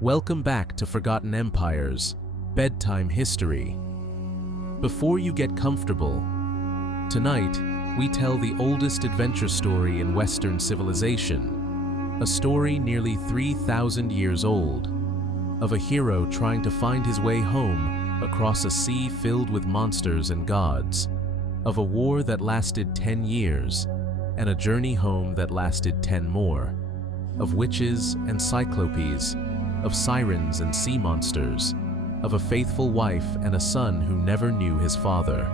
Welcome back to Forgotten Empires, Bedtime History. Before you get comfortable, tonight we tell the oldest adventure story in Western civilization, a story nearly 3,000 years old, of a hero trying to find his way home across a sea filled with monsters and gods, of a war that lasted 10 years, and a journey home that lasted 10 more, of witches and cyclopes, of sirens and sea monsters, of a faithful wife and a son who never knew his father.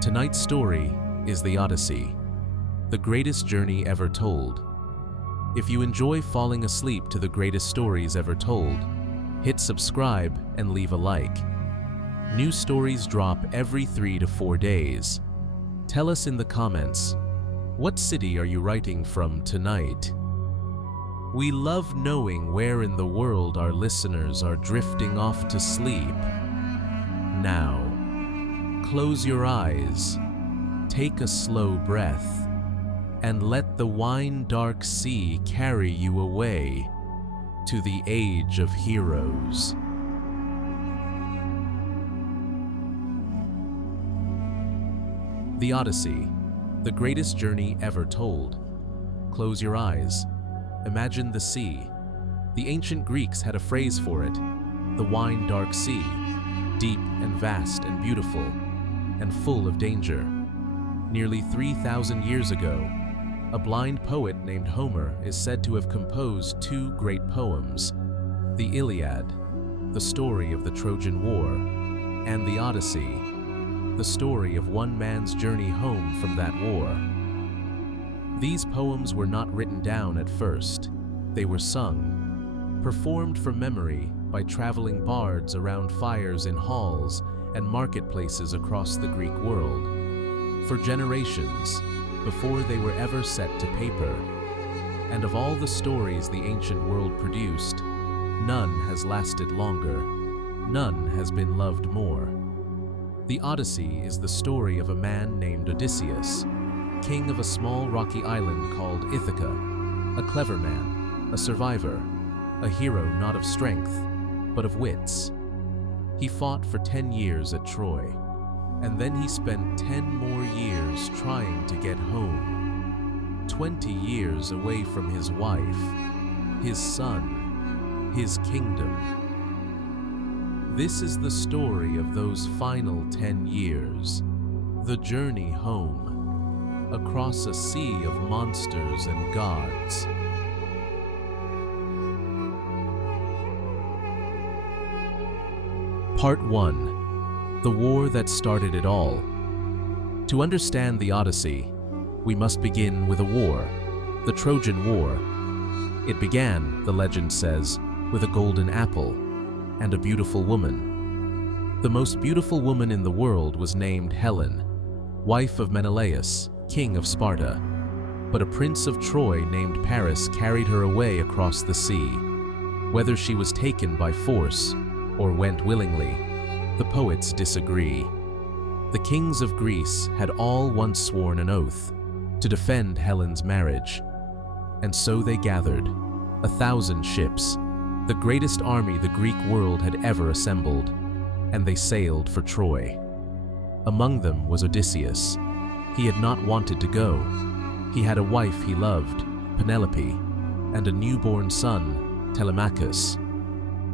Tonight's story is the Odyssey, the greatest journey ever told. If you enjoy falling asleep to the greatest stories ever told, hit subscribe and leave a like. New stories drop every 3 to 4 days. Tell us in the comments, what city are you writing from tonight? We love knowing where in the world our listeners are drifting off to sleep. Now, close your eyes, take a slow breath, and let the wine-dark sea carry you away to the age of heroes. The Odyssey, the greatest journey ever told. Close your eyes. Imagine the sea. The ancient Greeks had a phrase for it, the wine-dark sea, deep and vast and beautiful, and full of danger. Nearly 3,000 years ago, a blind poet named Homer is said to have composed 2 great poems, the Iliad, the story of the Trojan War, and the Odyssey, the story of one man's journey home from that war. These poems were not written down at first. They were sung, performed from memory by traveling bards around fires in halls and marketplaces across the Greek world, for generations before they were ever set to paper. And of all the stories the ancient world produced, none has lasted longer, none has been loved more. The Odyssey is the story of a man named Odysseus, king of a small rocky island called Ithaca, a clever man, a survivor, a hero not of strength, but of wits. He fought for 10 years at Troy, and then he spent 10 more years trying to get home, 20 years away from his wife, his son, his kingdom. This is the story of those final 10 years, the journey home, across a sea of monsters and gods. Part 1. The war that started it all. To understand the Odyssey, we must begin with a war, the Trojan War. It began, the legend says, with a golden apple and a beautiful woman. The most beautiful woman in the world was named Helen, wife of Menelaus, king of Sparta, but a prince of Troy named Paris carried her away across the sea. Whether she was taken by force or went willingly, the poets disagree. The kings of Greece had all once sworn an oath to defend Helen's marriage, and so they gathered 1,000 ships, the greatest army the Greek world had ever assembled, and they sailed for Troy. Among them was Odysseus. He had not wanted to go. He had a wife he loved, Penelope, and a newborn son, Telemachus.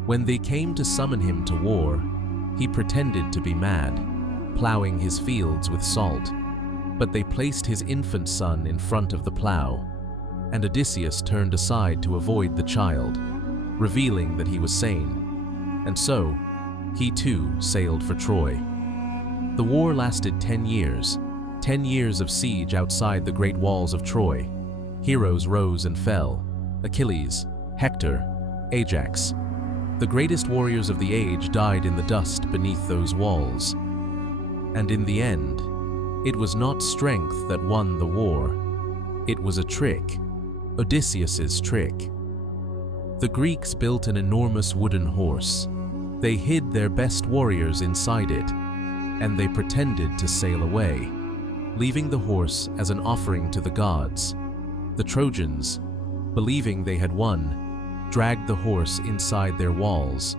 When they came to summon him to war, he pretended to be mad, plowing his fields with salt. But they placed his infant son in front of the plow, and Odysseus turned aside to avoid the child, revealing that he was sane. And so, he too sailed for Troy. The war lasted 10 years. 10 years of siege outside the great walls of Troy. Heroes rose and fell. Achilles, Hector, Ajax. The greatest warriors of the age died in the dust beneath those walls. And in the end, it was not strength that won the war. It was a trick, Odysseus's trick. The Greeks built an enormous wooden horse. They hid their best warriors inside it, and they pretended to sail away, leaving the horse as an offering to the gods. The Trojans, believing they had won, dragged the horse inside their walls,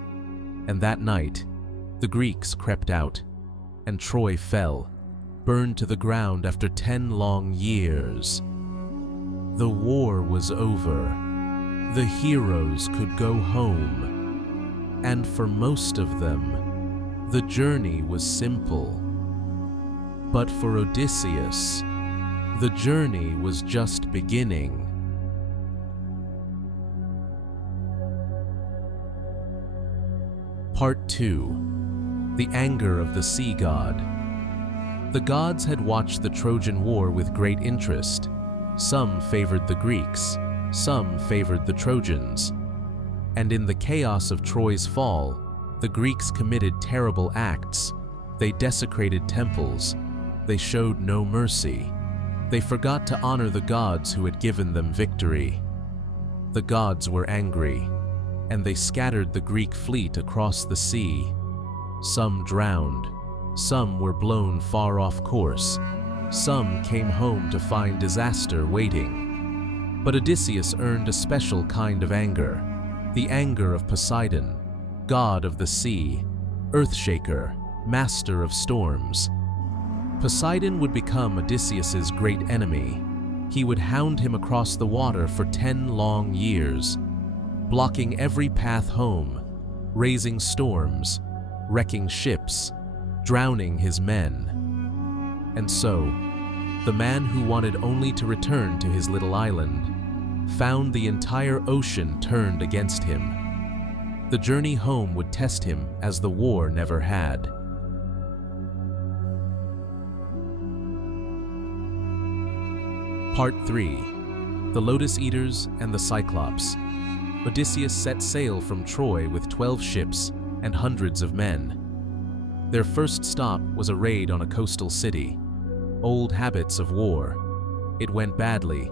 and that night the Greeks crept out, and Troy fell, burned to the ground after 10 long years. The war was over. The heroes could go home, and for most of them, the journey was simple. But for Odysseus, the journey was just beginning. Part 2. The Anger of the Sea God. The gods had watched the Trojan War with great interest. Some favored the Greeks, some favored the Trojans. And in the chaos of Troy's fall, the Greeks committed terrible acts. They desecrated temples. They showed no mercy. They forgot to honor the gods who had given them victory. The gods were angry, and they scattered the Greek fleet across the sea. Some drowned, some were blown far off course, some came home to find disaster waiting. But Odysseus earned a special kind of anger, the anger of Poseidon, god of the sea, earthshaker, master of storms. Poseidon would become Odysseus's great enemy. He would hound him across the water for 10 long years, blocking every path home, raising storms, wrecking ships, drowning his men. And so, the man who wanted only to return to his little island found the entire ocean turned against him. The journey home would test him as the war never had. Part 3. The Lotus Eaters and the Cyclops. Odysseus set sail from Troy with 12 ships and hundreds of men. Their first stop was a raid on a coastal city. Old habits of war. It went badly.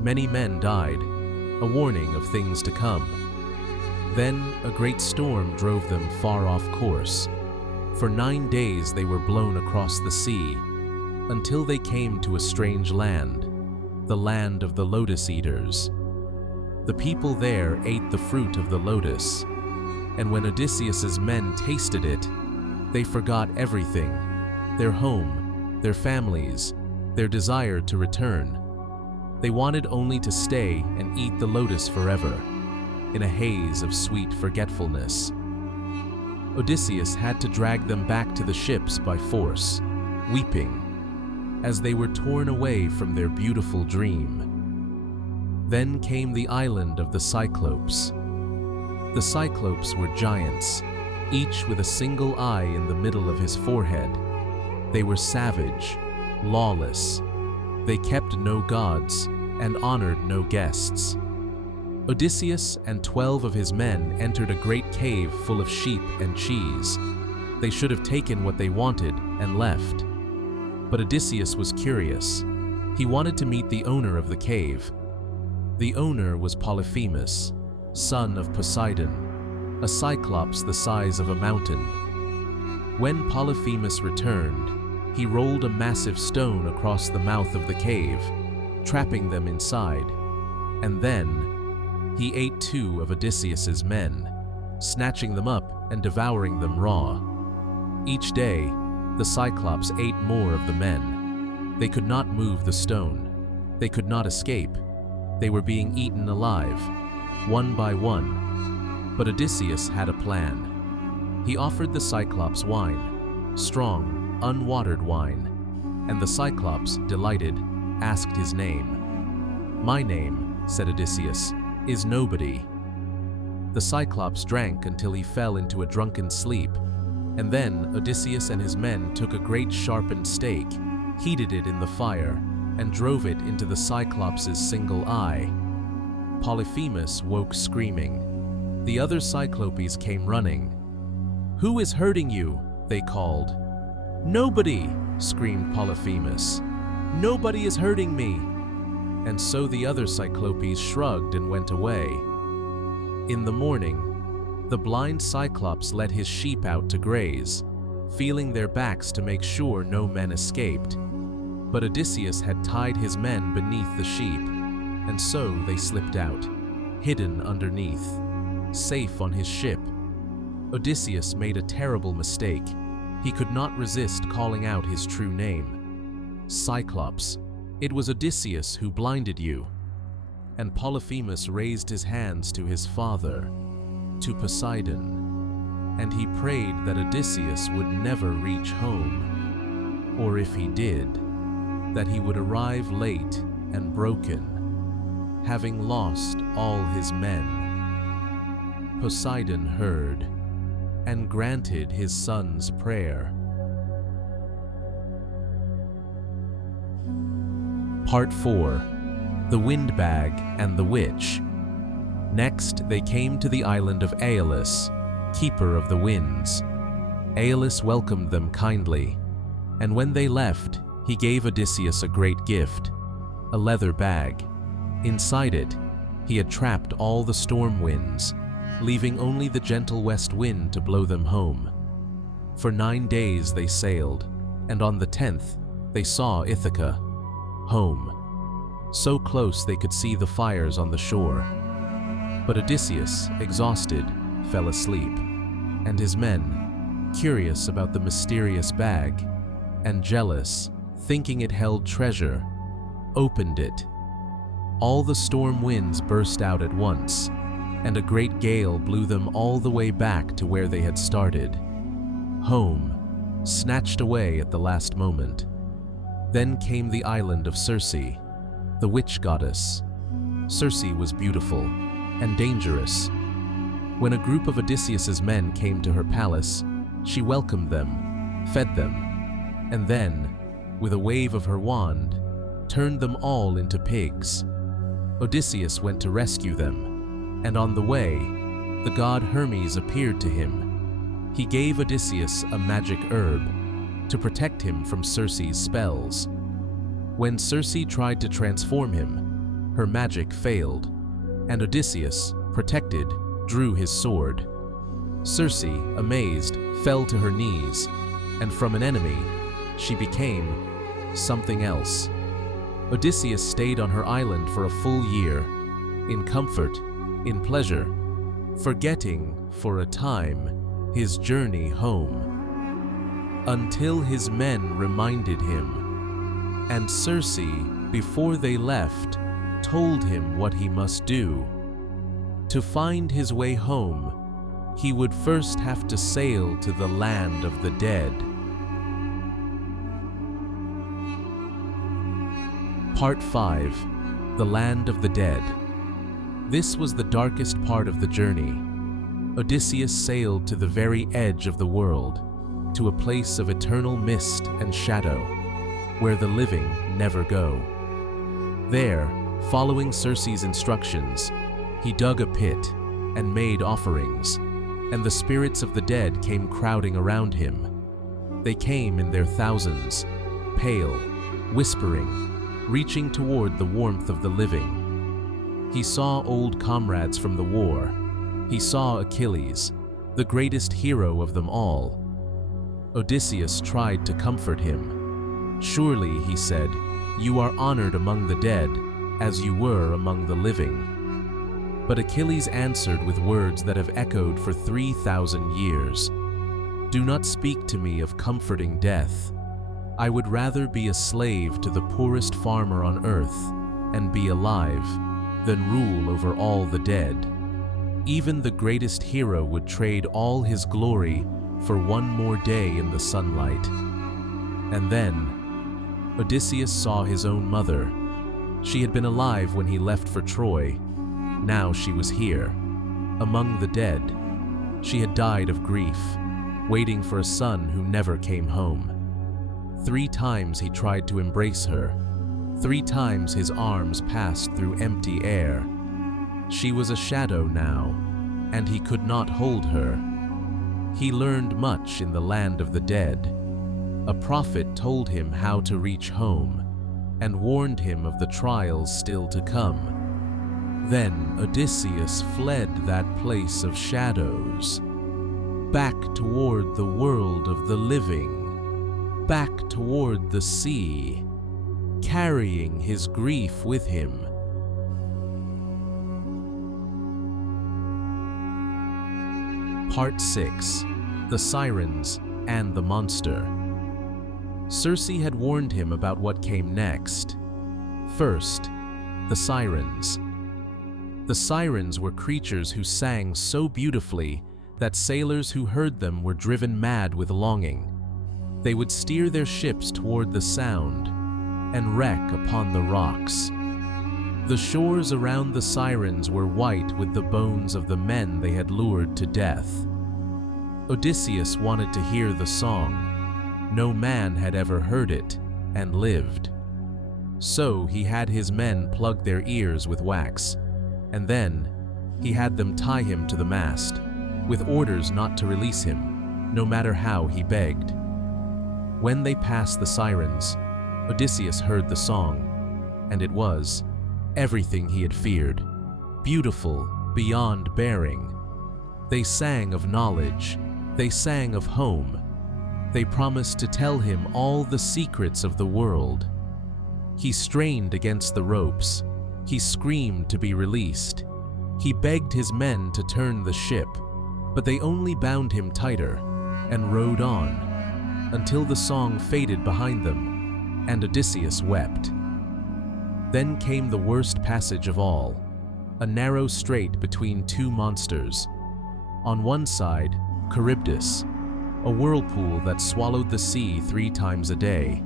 Many men died, a warning of things to come. Then a great storm drove them far off course. For 9 days they were blown across the sea, until they came to a strange land, the land of the Lotus Eaters. The people there ate the fruit of the lotus, and when Odysseus's men tasted it, they forgot everything, their home, their families, their desire to return. They wanted only to stay and eat the lotus forever, in a haze of sweet forgetfulness. Odysseus had to drag them back to the ships by force, weeping, as they were torn away from their beautiful dream. Then came the island of the Cyclops. The Cyclops were giants, each with a single eye in the middle of his forehead. They were savage, lawless. They kept no gods and honored no guests. Odysseus and 12 of his men entered a great cave full of sheep and cheese. They should have taken what they wanted and left. But Odysseus was curious. He wanted to meet the owner of the cave. The owner was Polyphemus, son of Poseidon, a Cyclops the size of a mountain. When Polyphemus returned, he rolled a massive stone across the mouth of the cave, trapping them inside. And then, he ate 2 of Odysseus's men, snatching them up and devouring them raw. Each day, the Cyclops ate more of the men. They could not move the stone. They could not escape. They were being eaten alive, one by one. But Odysseus had a plan. He offered the Cyclops wine, strong, unwatered wine, and the Cyclops, delighted, asked his name. "My name," said Odysseus, "is Nobody." The Cyclops drank until he fell into a drunken sleep, and then Odysseus and his men took a great sharpened stake, heated it in the fire, and drove it into the Cyclops' single eye. Polyphemus woke screaming. The other Cyclopes came running. "Who is hurting you?" they called. "Nobody," screamed Polyphemus. "Nobody is hurting me." And so the other Cyclopes shrugged and went away. In the morning, the blind Cyclops led his sheep out to graze, feeling their backs to make sure no men escaped. But Odysseus had tied his men beneath the sheep, and so they slipped out, hidden underneath, safe on his ship. Odysseus made a terrible mistake. He could not resist calling out his true name. Cyclops, it was Odysseus who blinded you. And Polyphemus raised his hands to his father, to Poseidon, and he prayed that Odysseus would never reach home, or if he did, that he would arrive late and broken, having lost all his men. Poseidon heard and granted his son's prayer. Part 4. The Windbag and the Witch. Next, they came to the island of Aeolus, keeper of the winds. Aeolus welcomed them kindly, and when they left, he gave Odysseus a great gift, a leather bag. Inside it, he had trapped all the storm winds, leaving only the gentle west wind to blow them home. For 9 days they sailed, and on the 10th, they saw Ithaca, home. So close they could see the fires on the shore. But Odysseus, exhausted, fell asleep, and his men, curious about the mysterious bag, and jealous, thinking it held treasure, opened it. All the storm winds burst out at once, and a great gale blew them all the way back to where they had started. Home, snatched away at the last moment. Then came the island of Circe, the witch goddess. Circe was beautiful and dangerous. When a group of Odysseus's men came to her palace, she welcomed them, fed them, and then, with a wave of her wand, turned them all into pigs. Odysseus went to rescue them, and on the way, the god Hermes appeared to him. He gave Odysseus a magic herb to protect him from Circe's spells. When Circe tried to transform him, her magic failed, and Odysseus, protected, drew his sword. Circe, amazed, fell to her knees, and from an enemy, she became something else. Odysseus stayed on her island for a full year, in comfort, in pleasure, forgetting, for a time, his journey home, until his men reminded him. And Circe, before they left, told him what he must do. To find his way home, he would first have to sail to the land of the dead. Part 5. The Land of the Dead. This was the darkest part of the journey. Odysseus sailed to the very edge of the world, to a place of eternal mist and shadow, where the living never go. There, following Circe's instructions, he dug a pit and made offerings, and the spirits of the dead came crowding around him. They came in their thousands, pale, whispering, reaching toward the warmth of the living. He saw old comrades from the war. He saw Achilles, the greatest hero of them all. Odysseus tried to comfort him. "Surely," he said, "you are honored among the dead, as you were among the living." But Achilles answered with words that have echoed for 3,000 years. "Do not speak to me of comforting death. I would rather be a slave to the poorest farmer on earth and be alive than rule over all the dead. Even the greatest hero would trade all his glory for one more day in the sunlight." And then Odysseus saw his own mother. She had been alive when he left for Troy. Now she was here, among the dead. She had died of grief, waiting for a son who never came home. 3 times he tried to embrace her. 3 times his arms passed through empty air. She was a shadow now, and he could not hold her. He learned much in the land of the dead. A prophet told him how to reach home, and warned him of the trials still to come. Then Odysseus fled that place of shadows, back toward the world of the living, back toward the sea, carrying his grief with him. Part 6. The Sirens and the Monster. Circe had warned him about what came next. First, the Sirens. The Sirens were creatures who sang so beautifully that sailors who heard them were driven mad with longing. They would steer their ships toward the sound and wreck upon the rocks. The shores around the Sirens were white with the bones of the men they had lured to death. Odysseus wanted to hear the song. No man had ever heard it and lived. So he had his men plug their ears with wax, and then he had them tie him to the mast, with orders not to release him, no matter how he begged. When they passed the Sirens, Odysseus heard the song, and it was everything he had feared, beautiful beyond bearing. They sang of knowledge, they sang of home, they promised to tell him all the secrets of the world. He strained against the ropes, he screamed to be released. He begged his men to turn the ship, but they only bound him tighter and rowed on, until the song faded behind them, and Odysseus wept. Then came the worst passage of all, a narrow strait between two monsters. On one side, Charybdis, a whirlpool that swallowed the sea 3 times a day.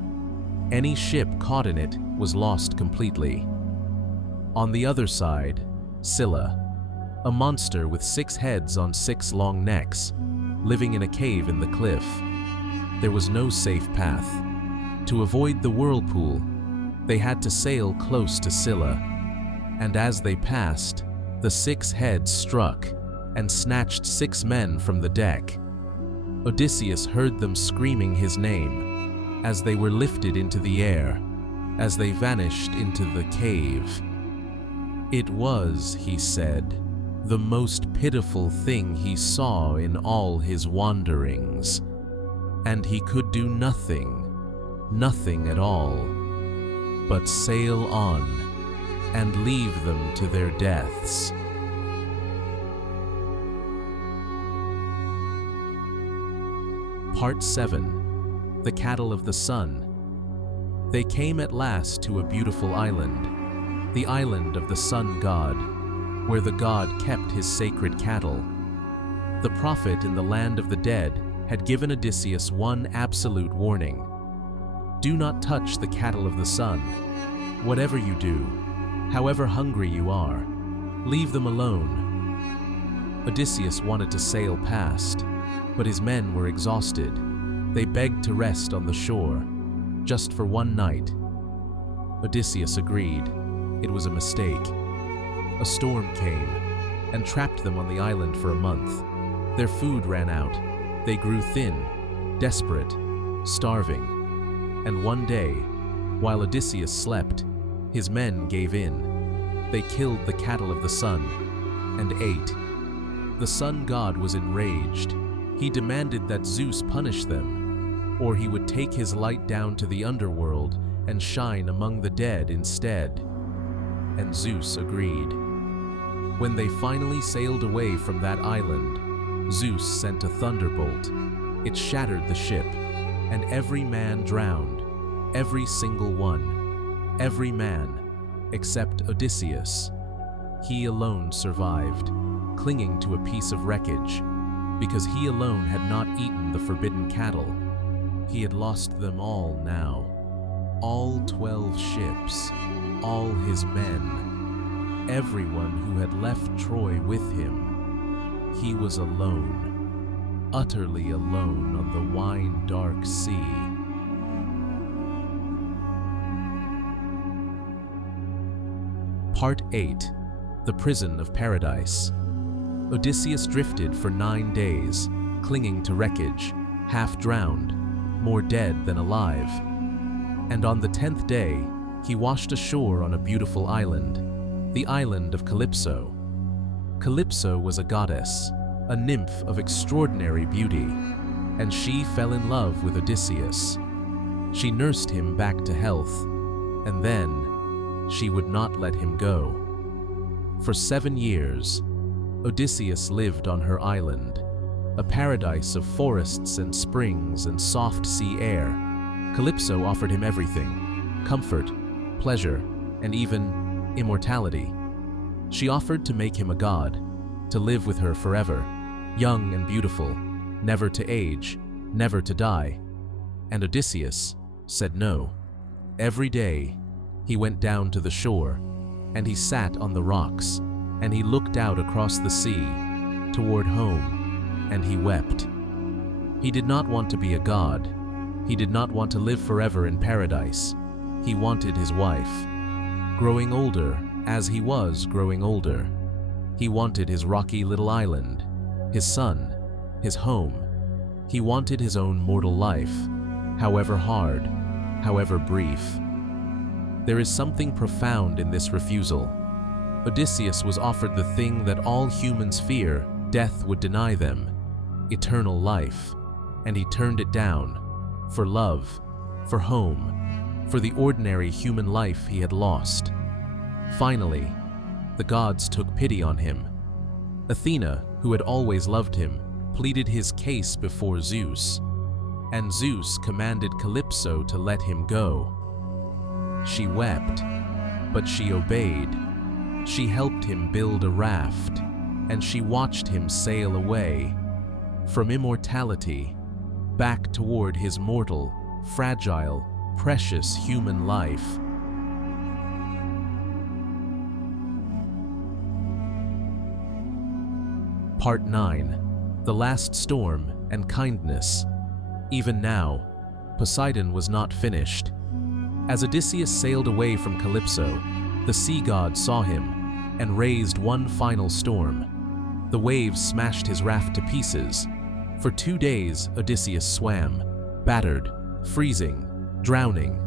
Any ship caught in it was lost completely. On the other side, Scylla, a monster with 6 heads on 6 long necks, living in a cave in the cliff. There was no safe path. To avoid the whirlpool, they had to sail close to Scylla, and as they passed, the 6 heads struck and snatched 6 men from the deck. Odysseus heard them screaming his name as they were lifted into the air, as they vanished into the cave. It was, he said, the most pitiful thing he saw in all his wanderings, and he could do nothing at all, but sail on and leave them to their deaths. Part 7. The Cattle of the Sun. They came at last to a beautiful island, the island of the sun god, where the god kept his sacred cattle. The prophet in the land of the dead had given Odysseus one absolute warning. Do not touch the cattle of the sun. Whatever you do, however hungry you are, leave them alone. Odysseus wanted to sail past, but his men were exhausted. They begged to rest on the shore, just for one night. Odysseus agreed. It was a mistake. A storm came and trapped them on the island for a month. Their food ran out. They grew thin, desperate, starving. And one day, while Odysseus slept, his men gave in. They killed the cattle of the sun and ate. The sun god was enraged. He demanded that Zeus punish them, or he would take his light down to the underworld and shine among the dead instead. And Zeus agreed. When they finally sailed away from that island, Zeus sent a thunderbolt. It shattered the ship, and every man drowned, every single one, every man, except Odysseus. He alone survived, clinging to a piece of wreckage, because he alone had not eaten the forbidden cattle. He had lost them all now. All 12 ships, all his men, everyone who had left Troy with him. He was alone, utterly alone on the wine-dark sea. Part 8. The Prison of Paradise. Odysseus drifted for 9 days, clinging to wreckage, half drowned, more dead than alive. And on the 10th day, he washed ashore on a beautiful island, the island of Calypso. Calypso was a goddess, a nymph of extraordinary beauty, and she fell in love with Odysseus. She nursed him back to health, and then she would not let him go. For 7 years, Odysseus lived on her island, a paradise of forests and springs and soft sea air. Calypso offered him everything: comfort, pleasure, and even immortality. She offered to make him a god, to live with her forever, young and beautiful, never to age, never to die. And Odysseus said no. Every day, he went down to the shore, and he sat on the rocks, and he looked out across the sea, toward home, and he wept. He did not want to be a god. He did not want to live forever in paradise. He wanted his wife. Growing older, as he was growing older, he wanted his rocky little island, his son, his home. He wanted his own mortal life, however hard, however brief. There is something profound in this refusal. Odysseus was offered the thing that all humans fear death would deny them: eternal life, and he turned it down for love, for home, for the ordinary human life he had lost. Finally, the gods took pity on him. Athena, who had always loved him, pleaded his case before Zeus, and Zeus commanded Calypso to let him go. She wept, but she obeyed. She helped him build a raft, and she watched him sail away from immortality back toward his mortal, fragile, precious human life. Part 9. The Last Storm and Kindness. Even now, Poseidon was not finished. As Odysseus sailed away from Calypso, the sea god saw him and raised one final storm. The waves smashed his raft to pieces. For 2 days, Odysseus swam, battered, freezing, drowning,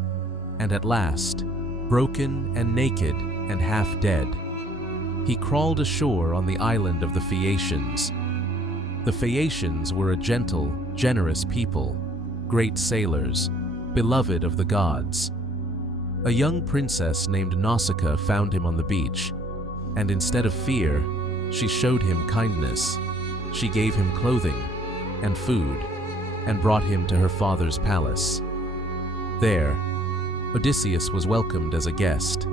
and at last, broken and naked and half dead, he crawled ashore on the island of the Phaeacians. The Phaeacians were a gentle, generous people, great sailors, beloved of the gods. A young princess named Nausicaa found him on the beach, and instead of fear, she showed him kindness. She gave him clothing and food, and brought him to her father's palace. There, Odysseus was welcomed as a guest,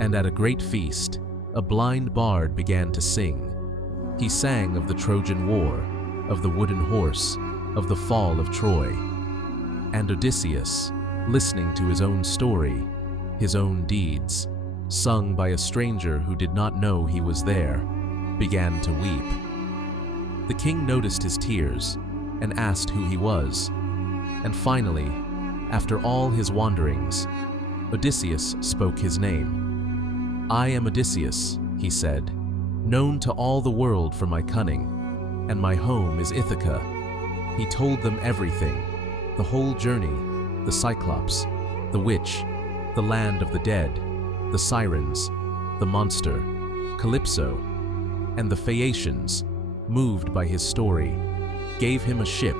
and at a great feast, a blind bard began to sing. He sang of the Trojan War, of the wooden horse, of the fall of Troy. And Odysseus, listening to his own story, his own deeds, sung by a stranger who did not know he was there, began to weep. The king noticed his tears and asked who he was. And finally, after all his wanderings, Odysseus spoke his name. "I am Odysseus," he said, "known to all the world for my cunning, and my home is Ithaca." He told them everything, the whole journey, the Cyclops, the witch, the land of the dead, the Sirens, the monster, Calypso, and the Phaeacians, moved by his story, gave him a ship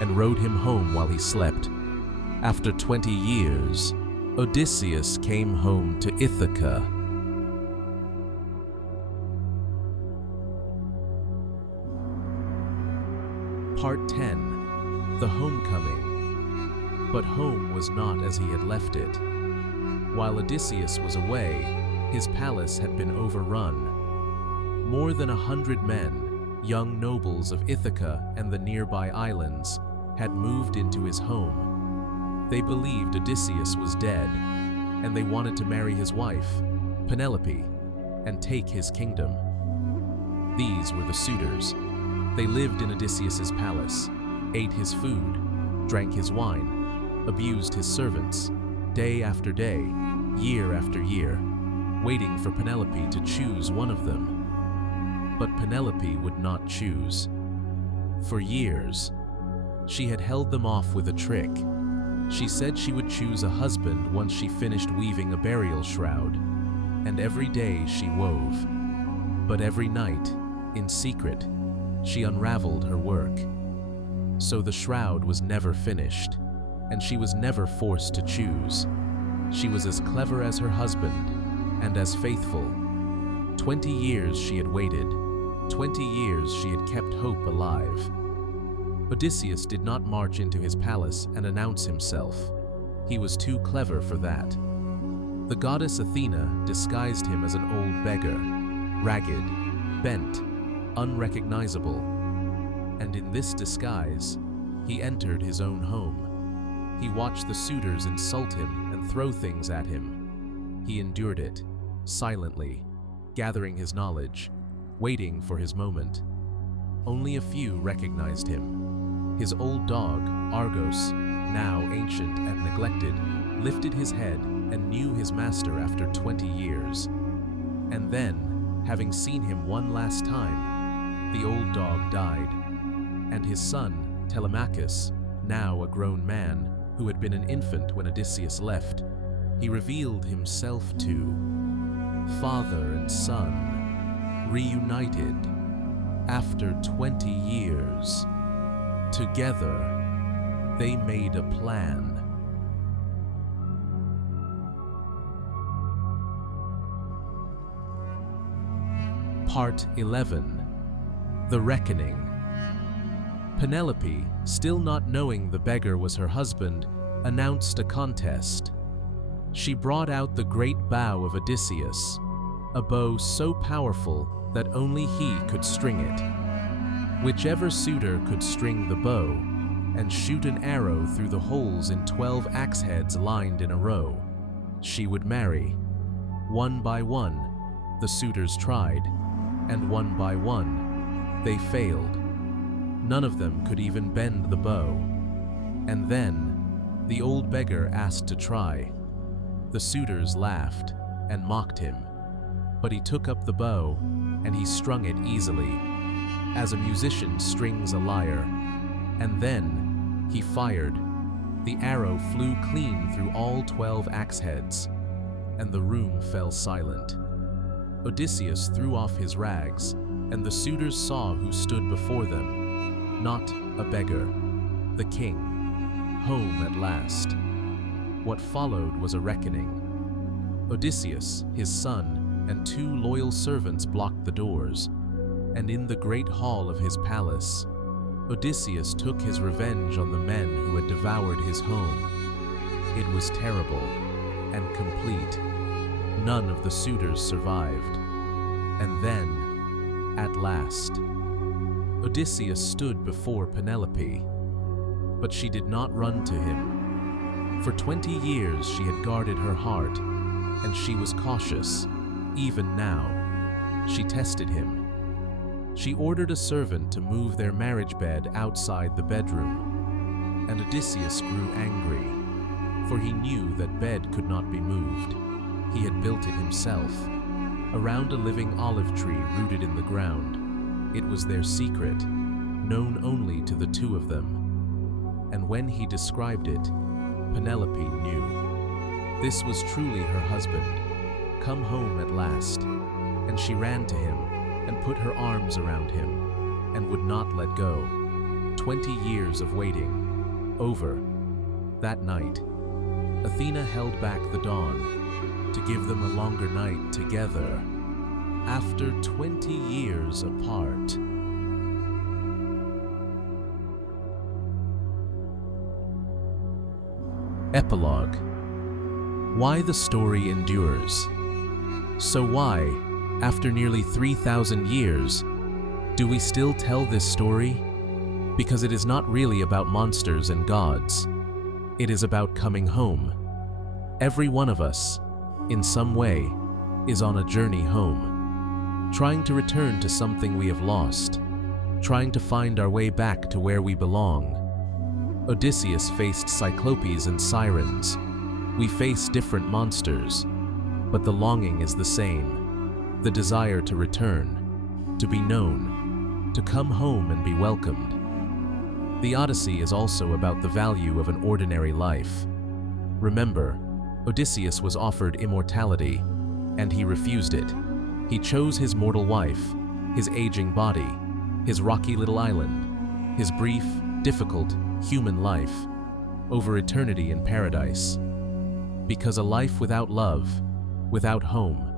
and rowed him home while he slept. After 20 years, Odysseus came home to Ithaca. Part 10. The Homecoming. But home was not as he had left it. While Odysseus was away, his palace had been overrun. More than 100 men, young nobles of Ithaca and the nearby islands, had moved into his home. They believed Odysseus was dead, and they wanted to marry his wife, Penelope, and take his kingdom. These were the suitors. They lived in Odysseus's palace, ate his food, drank his wine, abused his servants, day after day, year after year, waiting for Penelope to choose one of them. But Penelope would not choose. For years, she had held them off with a trick. She said she would choose a husband once she finished weaving a burial shroud, and every day she wove. But every night, in secret, she unraveled her work. So the shroud was never finished, and she was never forced to choose. She was as clever as her husband, and as faithful. 20 years she had waited. 20 years she had kept hope alive. Odysseus did not march into his palace and announce himself. He was too clever for that. The goddess Athena disguised him as an old beggar, ragged, bent, unrecognizable, and in this disguise, he entered his own home. He watched the suitors insult him and throw things at him. He endured it, silently, gathering his knowledge, waiting for his moment. Only a few recognized him. His old dog, Argos, now ancient and neglected, lifted his head and knew his master after 20 years. And then, having seen him one last time, the old dog died, and his son, Telemachus, now a grown man who had been an infant when Odysseus left, he revealed himself to father and son, reunited after 20 years. Together, they made a plan. Part 11. The Reckoning. Penelope, still not knowing the beggar was her husband, announced a contest. She brought out the great bow of Odysseus, a bow so powerful that only he could string it. Whichever suitor could string the bow and shoot an arrow through the holes in 12 axe heads lined in a row, she would marry. One by one, the suitors tried, and one by one, they failed. None of them could even bend the bow. And then, the old beggar asked to try. The suitors laughed and mocked him, but he took up the bow and he strung it easily, as a musician strings a lyre. And then he fired. The arrow flew clean through all 12 axe heads, and the room fell silent. Odysseus threw off his rags, and the suitors saw who stood before them. Not a beggar, the king, home at last. What followed was a reckoning. Odysseus, his son, and 2 loyal servants blocked the doors, and in the great hall of his palace, Odysseus took his revenge on the men who had devoured his home. It was terrible and complete. None of the suitors survived. And then, at last, Odysseus stood before Penelope, but she did not run to him. For 20 years she had guarded her heart, and she was cautious. Even now, she tested him. She ordered a servant to move their marriage bed outside the bedroom, and Odysseus grew angry, for he knew that bed could not be moved. He had built it himself, around a living olive tree rooted in the ground. It was their secret, known only to the 2 of them. And when he described it, Penelope knew. This was truly her husband, come home at last, and she ran to him and put her arms around him and would not let go. 20 years of waiting, over. That night, Athena held back the dawn to give them a longer night together after 20 years apart. Epilogue. Why the story endures. So why, after nearly 3,000 years, do we still tell this story? Because it is not really about monsters and gods. It is about coming home. Every one of us, in some way, is on a journey home, trying to return to something we have lost, trying to find our way back to where we belong. Odysseus faced Cyclops and Sirens. We face different monsters, but the longing is the same, the desire to return, to be known, to come home and be welcomed. The Odyssey is also about the value of an ordinary life. Remember, Odysseus was offered immortality, and he refused it. He chose his mortal wife, his aging body, his rocky little island, his brief, difficult, human life, over eternity in paradise. Because a life without love, without home,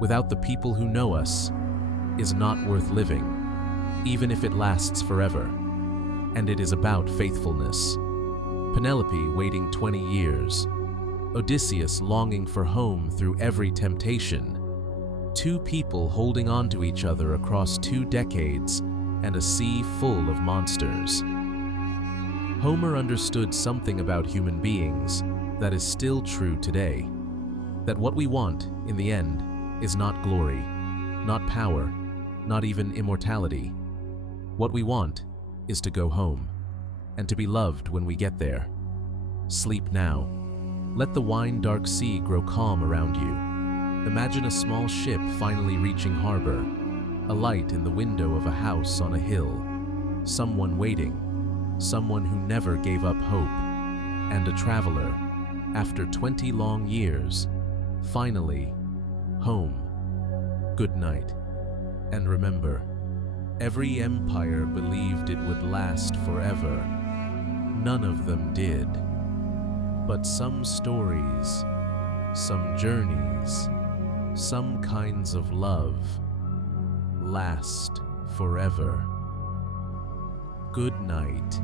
without the people who know us, is not worth living, even if it lasts forever. and it is about faithfulness. Penelope waiting 20 years, Odysseus longing for home through every temptation, two people holding on to each other across 2 decades and a sea full of monsters. Homer understood something about human beings that is still true today, that what we want, in the end, is not glory, not power, not even immortality. What we want is to go home, and to be loved when we get there. Sleep now. Let the wine-dark sea grow calm around you. Imagine a small ship finally reaching harbor, a light in the window of a house on a hill, someone waiting, someone who never gave up hope, and a traveler, after 20 long years, finally, home. Good night. And remember, every empire believed it would last forever. None of them did. But some stories, some journeys, some kinds of love last forever. Good night.